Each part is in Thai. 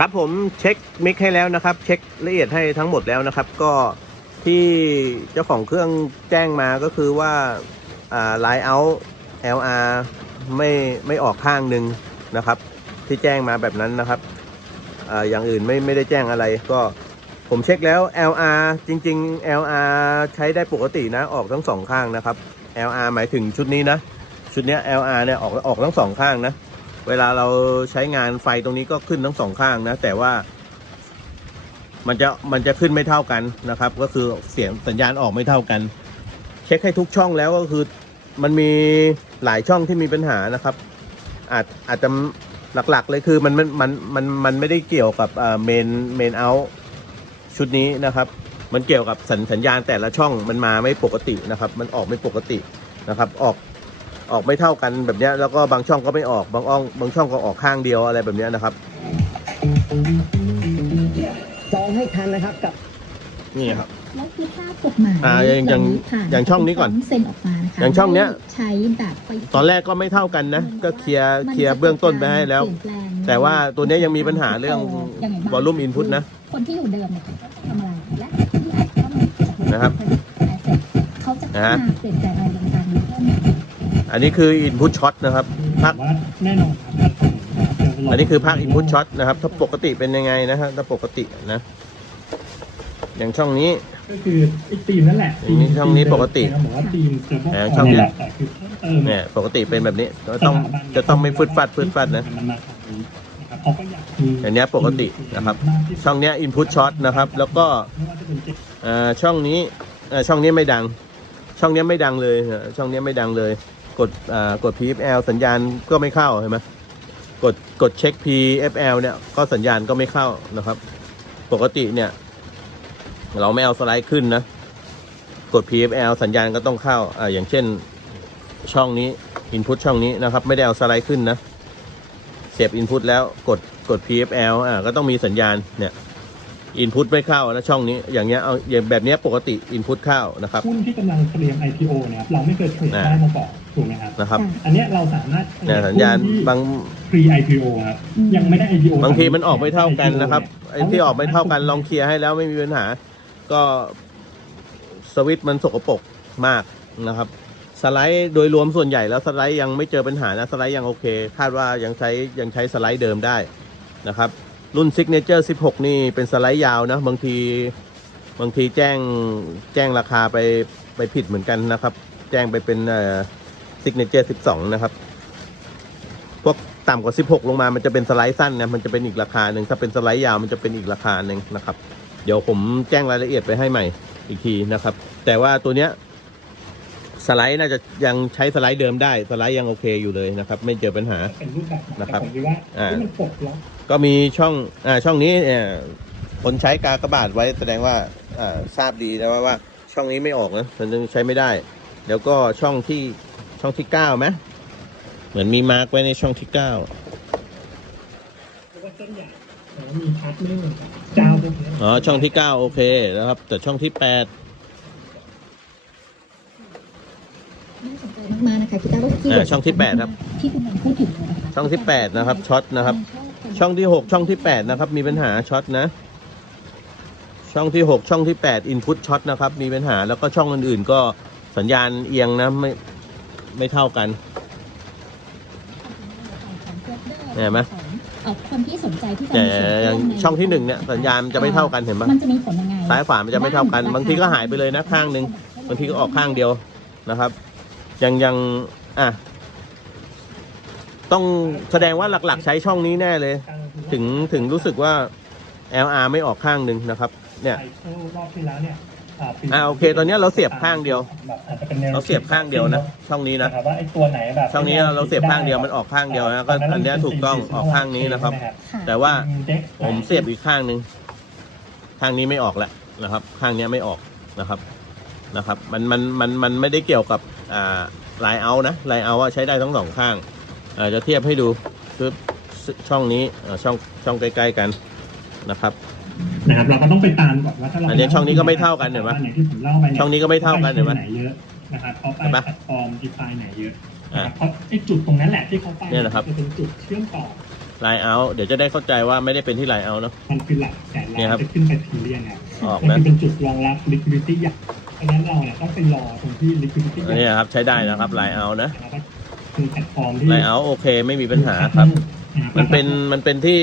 ครับผมเช็คมิกให้แล้วนะครับ เช็คละเอียดให้ทั้งหมดแล้วนะครับ ก็ที่เจ้าของเครื่องแจ้งมาก็คือว่าไลน์เอา LR ไม่ไม่ออกข้างหนึ่งนะครับ ที่แจ้งมาแบบนั้นนะครับออย่างอื่นไม่ไม่ได้แจ้งอะไรก็ผมเช็คแล้ว LR จริง ๆ LR ใช้ได้ปกตินะออกทั้งสองข้างนะครับ LR หมายถึงชุดนี้นะ ชุดนี้ LR เนี่ยออกออกทั้งสองข้างนะ เวลาเราใช้งานไฟตรงนี้ก็ขึ้นทั้งสองข้างนะ แต่ว่า มันจะมันจะขึ้นไม่เท่ากันนะครับ ก็คือเสียงสัญญาณออกไม่เท่ากัน เช็คให้ทุกช่องแล้วก็คือ มันมีหลายช่องที่มีปัญหานะครับ อาจอาจจะหลักๆเลยคือมันมันมันมันมันไม่ได้เกี่ยวกับเมนเมนเอาชุดนี้นะครับ มันเกี่ยวกับสัญสัญญาณแต่ละช่องมันมาไม่ปกตินะครับ มันออกไม่ปกตินะครับ ออก ออกไม่เท่ากันแบบเนี้ยแล้วก็บางช่องก็ไม่ออกบางอ่องบางช่องก็ออกข้างเดียวอะไรแบบเนี้ยนะครับจองให้ทันนะครับกับนี่ครับแล้วคือถ้ากฎหมายอ่าอย่างอย่างผ่นอย่างช่องนี้ก่อนเซ็นออกมานะคะอย่างช่องเนี้ยใช้แบบไฟตอนแรกก็ไม่เท่ากันนะ ก็เคลียร์เคลียร์เบื้องต้นไปให้แล้วเปลี่ยนปงแต่ว่าตัวเนี้ยยังมีปัญหาเรื่องยังไงบ้าง volume input นะ คนที่อยู่เดิมเนี่ยเขาจะทำอะไรและคนที่อาจจะต้องนะครับเขาจะนะฮะมาเปลี่ยนแปลงอะไรต่างๆหรื อเพิ่มไหมอันนี้คือ input shot นะครับภาคว่าแน่นอนครับอันนี้คือภาค input shot นะครับ ถ้าปกติเป็นยังไงนะฮะถ้าปกตินะ อย่างช่องนี้ ก็คือไอ้ธีมนั่นแหละอันนี้ช่องนี้ปกติผมว่าธีมเฉพาะเออช่องนี้แหละแต่คือเพิ่มเติมเนี่ยปกติเป็นแบบนี้จะต้องจะต้องไม่ฟึดฟัดฟึดฟัดนะมันมาทางนี้นะครับเขาก็อยากมีอันเนี้ยปกตินะครับ ช่องเนี้ย input shot นะครับ แล้วก็ไม่ว่าจะเป็นเจ็ดเอ่อช่องนี้เอ่อช่องนี้ไม่ดัง ช่องนี้ไม่ดังเลยเออช่องนี้ไม่ดังเลย กดอ่ากด PFL สัญญาณก็ไม่เข้าเห็นไหมกดกดเช็ค PFL เนี่ยก็สัญญาณก็ไม่เข้านะครับ ปกติเนี่ย เราไม่เอาสไลด์ขึ้นนะ กด PFL สัญญาณก็ต้องเข้าอ่าอย่างเช่นช่องนี้ Input ช่องนี้นะครับ ไม่ได้เอาสไลด์ขึ้นนะ เสียบ Input แล้วกดกด PFL อ่าก็ต้องมีสัญญาณเนี่ย Input ไม่เข้านะช่องนี้อย่างเงี้ยเอาอย่างแบบเนี้ยปกติ Input เข้านะครับ หุ้นที่กำลังเตรียม IPO เนี่ยครับเราไม่เคยเทรดอ่าได้มาก่อนถูกไหมครับ นะครับอันเนี้ยเราสามารถเนี่ยสัญญาณบาง pre IPO ครับยังไม่ได้ IPO บางทีมันออกไม่เท่ากันนะครับไอ้ที่ออกไม่เท่ากันลองเคลียร์ให้แล้วไม่มีปัญหา ก็สวิตช์มันสกปรกมากนะครับ สไลด์โดยรวมส่วนใหญ่แล้วสไลด์ยังไม่เจอปัญหานะสไลด์ยังโอเค คาดว่ายังใช้ยังใช้สไลด์เดิมได้นะครับ รุ่น Signature 16 นี่เป็นสไลด์ยาวนะ บางทีบางทีแจ้งแจ้งราคาไปไปผิดเหมือนกันนะครับ แจ้งไปเป็นเอ่อ Signature 12 นะครับ พวกต่ำกว่า 16 ลงมามันจะเป็นสไลด์สั้นนะมันจะเป็นอีกราคาหนึ่งถ้าเป็นสไลด์ยาวมันจะเป็นอีกราคาหนึ่งนะครับ เดี๋ยวผมแจ้งรายละเอียดไปให้ใหม่อีกทีนะครับ แต่ว่าตัวเนี้ย สไลด์น่าจะยังใช้สไลด์เดิมได้สไลด์ยังโอเคอยู่เลยนะครับ ไม่เจอปัญหา เป็นรูปแบบใหม่นะครับแต่ผมคิดว่าอ่าที่มันปลดล็อกก็มีช่องอ่าช่องนี้เนี่ยคนใช้กากบาทไว้แสดงว่าอ่าทราบดีแล้วว่าว่าช่องนี้ไม่ออกนะมันยังใช้ไม่ได้ แล้วก็ช่องที่ช่องที่เก้าไหมเหมือนมีมาร์กไว้ในช่องที่เก้าเพราะว่าเส้นใหญ่แล้วมีพาร์ทเนอร์เจ้าพวกเนี้ยอ๋อช่องที่เก้าโอเคนะครับ แต่ช่องที่แปด น่าสน ใจมากๆนะคะพี่ตาว่าที่อ่าช่องที่แปดครับ ที่คุณกำลังพูดถึงเลยนะคะช่องที่แปดนะครับช็อตนะครับ ช่องที่หกช่องที่แปดนะครับ มีปัญหาช็อตนะ ช่องที่หกช่องที่แปดอินพุตช็อตนะครับ มีปัญหาแล้วก็ช่องอื่นๆ ก็สัญญาณเอียงนะไม่ไม่เท่ากันเห็นไหมเอ่อคนที่สนใจที่จะแต่มีส่วนร่วมอย่างในช่องที่หนึ่งเนี่ยสัญญาณมันจะไม่เท่ากันเห็นไหมมันจะมีผลยังไงซ้ายขวามันจะไม่เท่ากัน บางทีก็หายไปเลยนะข้างหนึ่งบางทีก็ออกข้างเดียวนะครับ ยังยังอะ ต้องแสดงว่าหลักๆ ใช้ช่องนี้แน่เลย ถึงถึงรู้สึกว่า LR ไม่ออกข้างหนึ่งนะครับ เนี่ยไซเคิลรอบที่แล้วเนี่ยปีอ่าโอเค ตอนนี้เราเสียบข้างเดียวแบบอาจจะเป็นแนวเราเสียบข้างเดียวนะช่องนี้นะนะครับว่าไอ้ตัวไหนแบบช่องนี้เราเสียบข้างเดียวมันออกข้างเดียวนะก็อันเนี้ยถูกต้องออกข้างนี้นะครับค่ะแต่ว่าเด็กผมเสียบอีกข้างหนึ่งข้างนี้ไม่ออกแล้วนะครับ ข้างเนี้ยไม่ออกนะครับ นะครับ มันมันมันมันไม่ได้เกี่ยวกับอ่าไลน์เอานะไลน์เอาอะใช้ได้ทั้งสองข้างอ่าจะเทียบให้ดูคือช่องนี้อ่าช่องช่องใกล้ ๆกันนะครับนะครับเราก็ต้องไปตามก่อนว่าถ้าเราอันนี้ช่องนี้ก็ไม่เท่ากันเห็นปะว่าอย่างที่ผมเล่าไปเยช่องนี้ก็ไม่เท่ากันเห็นปะไหนเยอะนะครับเขาไปเห็นปะแพลตฟอร์มดีไซน์ไหนเยอะนะอ่าครับเพราะไอ้จุดตรงนั้นแหละที่เขาไปเนี่ยนะครับจะเป็นจุดเชื่อมต่อไลน์เอาเดี๋ยวจะได้เข้าใจว่าไม่ได้เป็นที่ไลน์เอาเนาะมันคือหลักแสนเนี่ล้ายครับนจะขึ้นไปทีเรียนครับออกมันะนคือเป็นจุดรองรับ liquidity ใหญ่ เพราะฉะนั้นเราเนี่ยต้องไปรอตรงที่ liquidity ใหอันญ่นี้นะครับใช้ได้นะครับไลน์เอานะแล้วก็คือแพลตฟอร์มที่ไลน์เอาโอเคไม่มีปัญหาครับนะครับ มันเป็นมันเป็นที่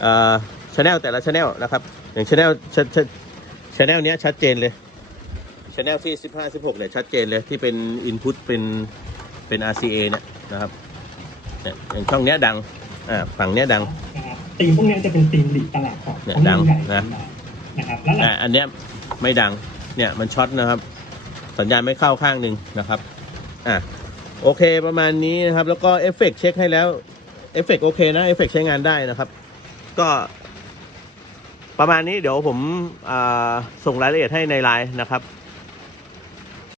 เอ่อชแนลแต่ละชแนลนะครับ อย่างชแนลชแนลเนี้ยชัดเจนเลยชแนลที่ 15 16เนี่ยชัดเจนเลยที่เป็น Input เป็นเป็น RCA เนี่ยนะครับเนี่ยอย่างช่องเนี้ยดังอ่าฝั่งเนี้ยดังนะครับตีมพวกเนี้ยจะเป็นตีมหลีกตลาดก่อนเนี่ยพราะดังมัใหญ่นะนะครับแล้วหลัแต่งอันเนี้ยไม่ดัง เนี่ยมันช็อตนะครับ สัญญาณไม่เข้าข้างหนึ่งนะครับอะโอเคประมาณนี้นะครับ แล้วก็เอฟเฟกต์เช็คให้แล้วเอฟเฟกต์โอเคนะเอฟเฟกต์ใช้งานได้นะครับ ก็ประมาณนี้เดี๋ยวผมส่งรายละเอียดให้ในไลน์นะครับ